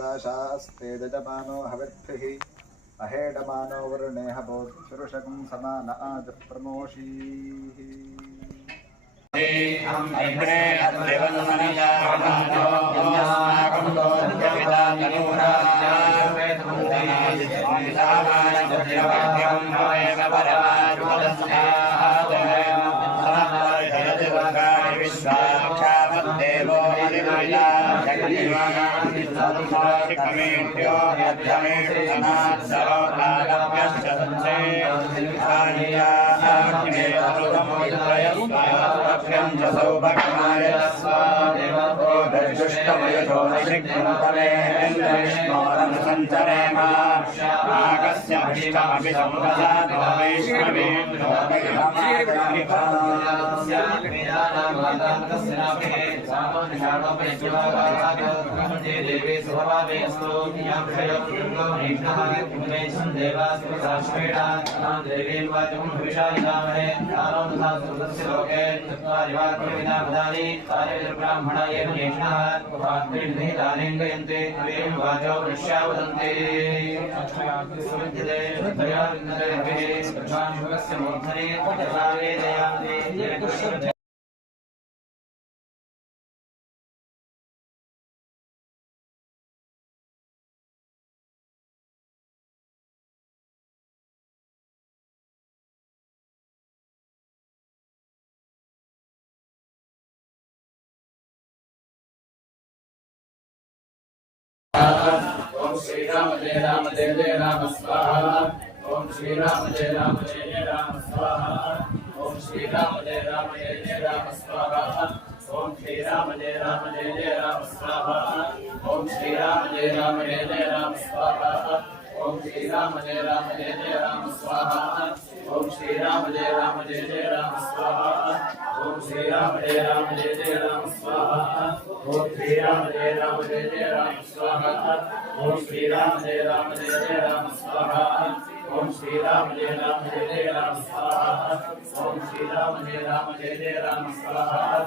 सदाशास्ते दजमानो हविर्भिः अहेडमानो वरुणेह बोधुरुषकं समान आज प्रमोषीः ओम श्री राम जय राम जय जय राम स्वाहा। ओम श्री राम जय राम जय जय राम स्वाहा। ओम श्री राम जय राम जय जय राम स्वाहा। ओम श्री राम जय राम जय जय राम स्वाहा। ओम श्री राम जय राम जय जय राम स्वाहा। ओम श्री राम जय राम जय जय राम स्वाहा। ओम श्री राम जय राम जय जय राम स्वाहा। ओम श्री राम जय राम जय जय राम स्वाहा। ओम श्री राम जय राम जय जय राम स्वाहा। ओम श्री राम जय राम जय जय राम स्वाहा। ओम श्री राम जय राम जय जय राम स्वाहा। ओम श्री राम जय राम जय जय राम स्वाहा।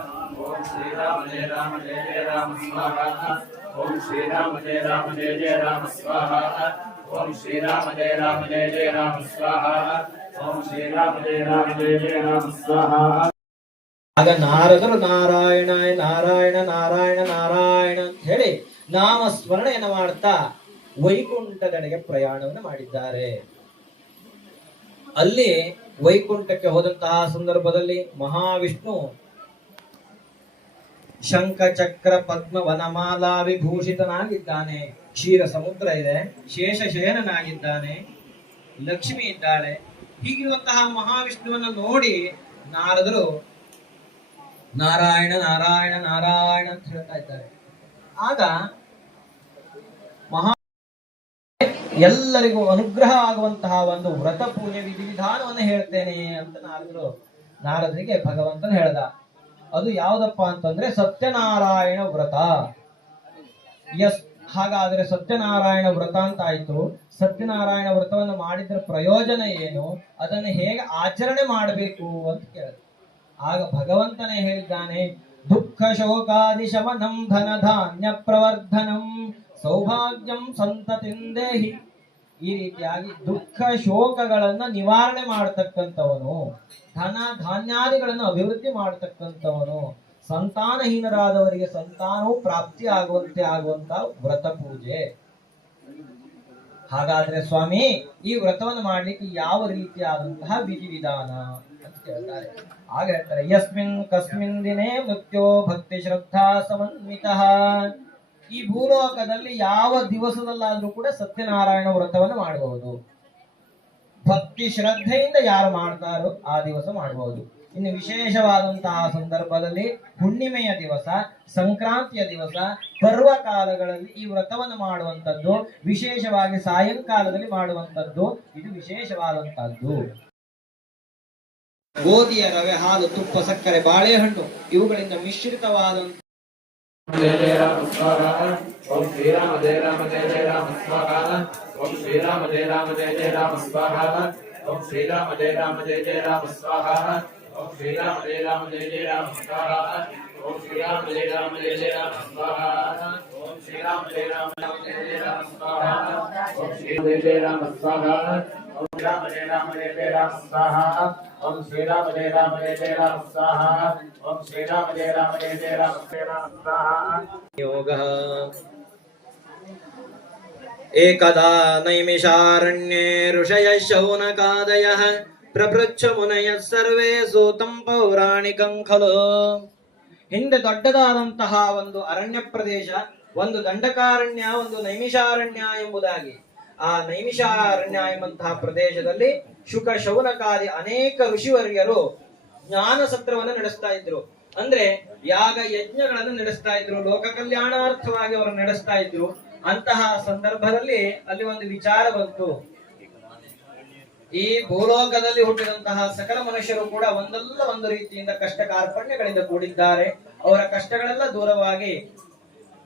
ओम श्री राम जय राम जय जय राम स्वाहा। ओम श्री राम जय राम जय जय राम स्वाहा। ओम श्री राम जय राम जय जय राम स्वाहा। ओम श्री राम जय राम जय जय राम स्वाहा। ಆಗ ನಾರದರು ನಾರಾಯಣಾಯ ನಾರಾಯಣ ನಾರಾಯಣ ನಾರಾಯಣ ಅಂತ ಹೇಳಿ ನಾಮ ಸ್ಮರಣೆಯನ್ನು ಮಾಡ್ತಾ ವೈಕುಂಠದೆಡೆಗೆ ಪ್ರಯಾಣವನ್ನು ಮಾಡಿದ್ದಾರೆ. ಅಲ್ಲಿ ವೈಕುಂಠಕ್ಕೆ ಹೋದಂತಹ ಸಂದರ್ಭದಲ್ಲಿ ಮಹಾವಿಷ್ಣು ಶಂಖ ಚಕ್ರ ಪದ್ಮ ವನಮಾಲಾ ವಿಭೂಷಿತನಾಗಿದ್ದಾನೆ. ಕ್ಷೀರ ಸಮುದ್ರ ಇದೆ, ಶೇಷಶಯನನಾಗಿದ್ದಾನೆ, ಲಕ್ಷ್ಮಿ ಇದ್ದಾಳೆ. ಹೀಗಿರುವಂತಹ ಮಹಾವಿಷ್ಣುವನ್ನು ನೋಡಿ ನಾರದರು ನಾರಾಯಣ ನಾರಾಯಣ ನಾರಾಯಣ ಅಂತ ಹೇಳ್ತಾ ಇದ್ದಾರೆ. ಆಗ ಮಹಾ ಎಲ್ಲರಿಗೂ ಅನುಗ್ರಹ ಆಗುವಂತಹ ಒಂದು ವ್ರತ ಪೂಜೆ ವಿಧಿವಿಧಾನವನ್ನು ಹೇಳ್ತೇನೆ ಅಂತ ನಾರದರಿಗೆ ಭಗವಂತನು ಹೇಳ್ದ. ಅದು ಯಾವುದಪ್ಪ ಅಂತಂದ್ರೆ ಸತ್ಯನಾರಾಯಣ ವ್ರತ. ಹಾಗಾದ್ರೆ ಸತ್ಯನಾರಾಯಣ ವ್ರತ ಅಂತ ಆಯ್ತು. ಸತ್ಯನಾರಾಯಣ ವ್ರತವನ್ನು ಮಾಡಿದ್ರ ಪ್ರಯೋಜನ ಏನು, ಅದನ್ನು ಹೇಗೆ ಆಚರಣೆ ಮಾಡಬೇಕು ಅಂತ ಕೇಳಿದ. ಆಗ ಭಗವಂತನೇ ಹೇಳಿದ್ದಾನೆ, ದುಃಖ ಶೋಕಾದಿ ಶಮನಂ ಧನ ಧಾನ್ಯ ಪ್ರವರ್ಧನಂ ಸೌಭಾಗ್ಯಂ ಸಂತತಿಂದೇಹಿ. ಈ ರೀತಿಯಾಗಿ ದುಃಖ ಶೋಕಗಳನ್ನ ನಿವಾರಣೆ ಮಾಡತಕ್ಕಂಥವನು, ಧನ ಧಾನ್ಯಾದಿಗಳನ್ನು ಅಭಿವೃದ್ಧಿ ಮಾಡತಕ್ಕಂಥವನು, ಸಂತಾನಹೀನರಾದವರಿಗೆ ಸಂತಾನವು ಪ್ರಾಪ್ತಿ ಆಗುವಂತ ವ್ರತ ಪೂಜೆ. ಹಾಗಾದ್ರೆ ಸ್ವಾಮಿ, ಈ ವ್ರತವನ್ನು ಮಾಡ್ಲಿಕ್ಕೆ ಯಾವ ರೀತಿಯಾದಂತಹ ವಿಧಿವಿಧಾನ ಅಂತ ಕೇಳ್ತಾರೆ. ಆಗ ಹೇಳ್ತಾರೆ, ಯಸ್ಮಿನ್ ಕಸ್ಮಿನ್ ದಿನೇ ಮೃತ್ಯೋ ಭಕ್ತಿ ಶ್ರದ್ಧಾ ಸಮನ್ವಿತಃ. ಈ ಭೂಲೋಕದಲ್ಲಿ ಯಾವ ದಿವಸದಲ್ಲಾದ್ರೂ ಕೂಡ ಸತ್ಯನಾರಾಯಣ ವ್ರತವನ್ನು ಮಾಡಬಹುದು. ಭಕ್ತಿ ಶ್ರದ್ಧೆಯಿಂದ ಯಾರು ಮಾಡ್ತಾರೋ ಆ ದಿವಸ ಮಾಡಬಹುದು. ಇನ್ನು ವಿಶೇಷವಾದಂತಹ ಸಂದರ್ಭದಲ್ಲಿ ಹುಣ್ಣಿಮೆಯ ದಿವಸ, ಸಂಕ್ರಾಂತಿಯ ದಿವಸ, ಪರ್ವಕಾಲಗಳಲ್ಲಿ ಈ ವ್ರತವನ್ನು ಮಾಡುವಂತದ್ದು, ವಿಶೇಷವಾಗಿ ಸಾಯಂಕಾಲದಲ್ಲಿ ಮಾಡುವಂತದ್ದು, ಇದು ವಿಶೇಷವಾದಂತಹದ್ದು. ಗೋಧಿಯ ರವೆ, ಹಾಲು, ತುಪ್ಪ, ಸಕ್ಕರೆ, ಬಾಳೆಹಣ್ಣು ಇವುಗಳಿಂದ ಮಿಶ್ರಿತವಾದಂತ जय जय राम स्वाहा। ओम श्री राम जय राम जय जय राम स्वाहा। ओम श्री राम जय राम जय जय राम स्वाहा। ओम श्री राम जय राम जय जय राम स्वाहा। ओम श्री राम जय राम जय जय राम स्वाहा। ओम श्री राम जय राम जय जय राम स्वाहा। ओम Shri Shri Ram Jai Ram Jai Jai Ram Swaha. Om Shri Ram Jai Ram Swaha. Om Ram Jai Ram Jai Jai Ram Swaha. Om Shri Ram Jai Ram Jai Jai Ram Swaha. Om Shri Ram Jai Ram Jai Jai Ram Swaha. योगः एकदा नैमिषारण्ये ऋषयः शौनकादयः प्रपृच्छ मुनयः सर्वे सूतं पौराणिकं खलु. ಹಿಂದೆ ದೊಡ್ಡದಾದಂತಹ ಒಂದು ಅರಣ್ಯ ಪ್ರದೇಶ, ಒಂದು ದಂಡಕಾರಣ್ಯ, ಒಂದು ನೈಮಿಷಾರಣ್ಯ ಎಂಬುದಾಗಿ. ಆ ನೈಮಿಷಾರಣ್ಯ ಎಂಬಂತಹ ಪ್ರದೇಶದಲ್ಲಿ ಶುಕ ಶೌನಕಾದಿ ಅನೇಕ ಋಷಿವರ್ಯರು ಜ್ಞಾನ ಸತ್ರವನ್ನು ನಡೆಸ್ತಾ ಇದ್ರು. ಅಂದ್ರೆ ಯಾಗ ಯಜ್ಞಗಳನ್ನು ನಡೆಸ್ತಾ ಇದ್ರು, ಲೋಕ ಕಲ್ಯಾಣಾರ್ಥವಾಗಿ ಅವರು ನಡೆಸ್ತಾ ಇದ್ರು. ಅಂತಹ ಸಂದರ್ಭದಲ್ಲಿ ಅಲ್ಲಿ ಒಂದು ವಿಚಾರ ಬಂತು. ಈ ಭೂಲೋಕದಲ್ಲಿ ಹುಟ್ಟಿದಂತಹ ಸಕಲ ಮನುಷ್ಯರು ಕೂಡ ಒಂದಲ್ಲ ಒಂದು ರೀತಿಯಿಂದ ಕಷ್ಟ ಕಾರ್ಪಣ್ಯಗಳಿಂದ ಕೂಡಿದ್ದಾರೆ. ಅವರ ಕಷ್ಟಗಳೆಲ್ಲ ದೂರವಾಗಿ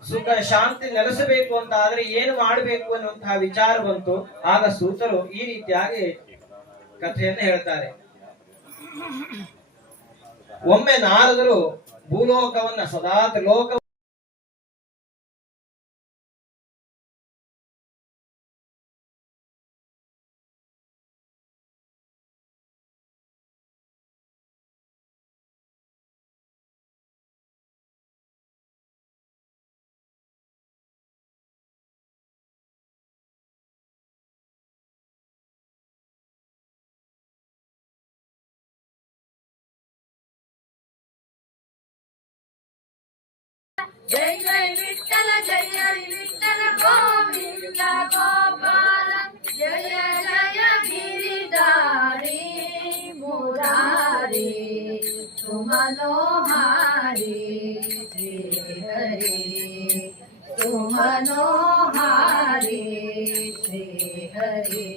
ಸುಖ ಶಾಂತಿ ನೆಲೆಸಬೇಕು ಅಂತ ಆದ್ರೆ ಏನು ಮಾಡಬೇಕು ಅನ್ನುವಂತಹ ವಿಚಾರ ಬಂತು. ಆಗ ಸೂತರು ಈ ರೀತಿಯಾಗಿ ಕಥೆಯನ್ನು ಹೇಳ್ತಾರೆ. ಒಮ್ಮೆ ನಾರದರು ಭೂಲೋಕವನ್ನ ಸದಾ ಲೋಕ जय जय विठ्ठल गोविंद गोपाल जय जय गिरिधारी मुरारी सुमनोहारी श्री हरि सुमनोहारी श्री हरि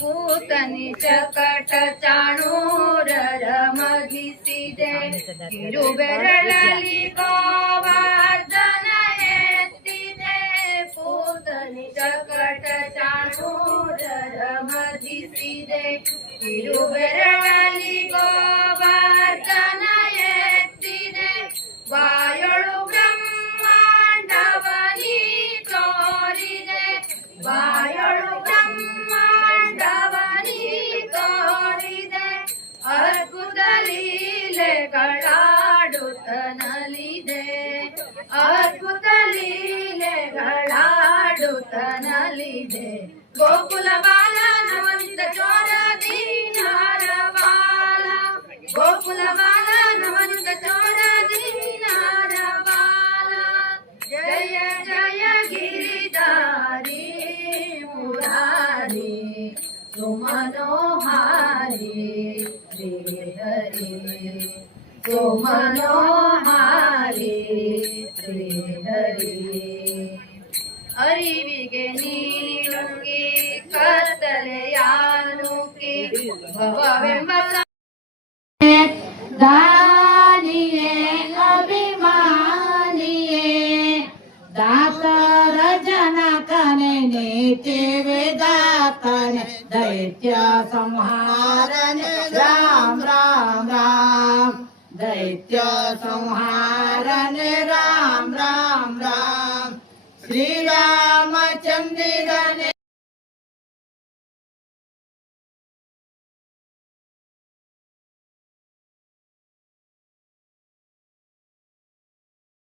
पूतनी चकट चाणूर रमधिसिदे किरुबेरळली गोवर्धन एत्तिदे पूतनी चकट चाणूर रमधिसिदे किरुबेरळली गोवर्धन एत्तिदे वायोळु ब्रह्मांडवनी तोरिदे वायोळु ಅದ್ಭುತ ಲೀಲೆಗಳಾಡುತ್ತನಲಿದೆ ಅದ್ಭುತ ಲೀಲೆಗಳಾಡುತ್ತನಲಿದೆ ಗೋಕುಲ ಬಾಲ ನವಂತ ಚೋರ ದೀನಾರ ಬಾಲ ಗೋಕುಲ ಬಾಲ ನವಂತ ಚೋರ ದೀನಾರ ಬಾಲ ಜಯ ಜಯ ಗಿರಿಧಾರಿ ಮುರಾರಿ सुमनोहारी श्री हरि सुमनोहारी श्री हरि अरिविगे नीलुंगी कತ್ತಲೆಯಾನುಕಿ ಭವವೆಂಬ ದಾನಿಯೇ ಅಭಿಮಾನಿಯೇ ದಾತರ ಜನಕನೆ ನೀತಿ ವೇದಾತನೆ दैत्य संहारन राम राम राम दैत्य संहारन राम राम राम श्री रामचंद्र ने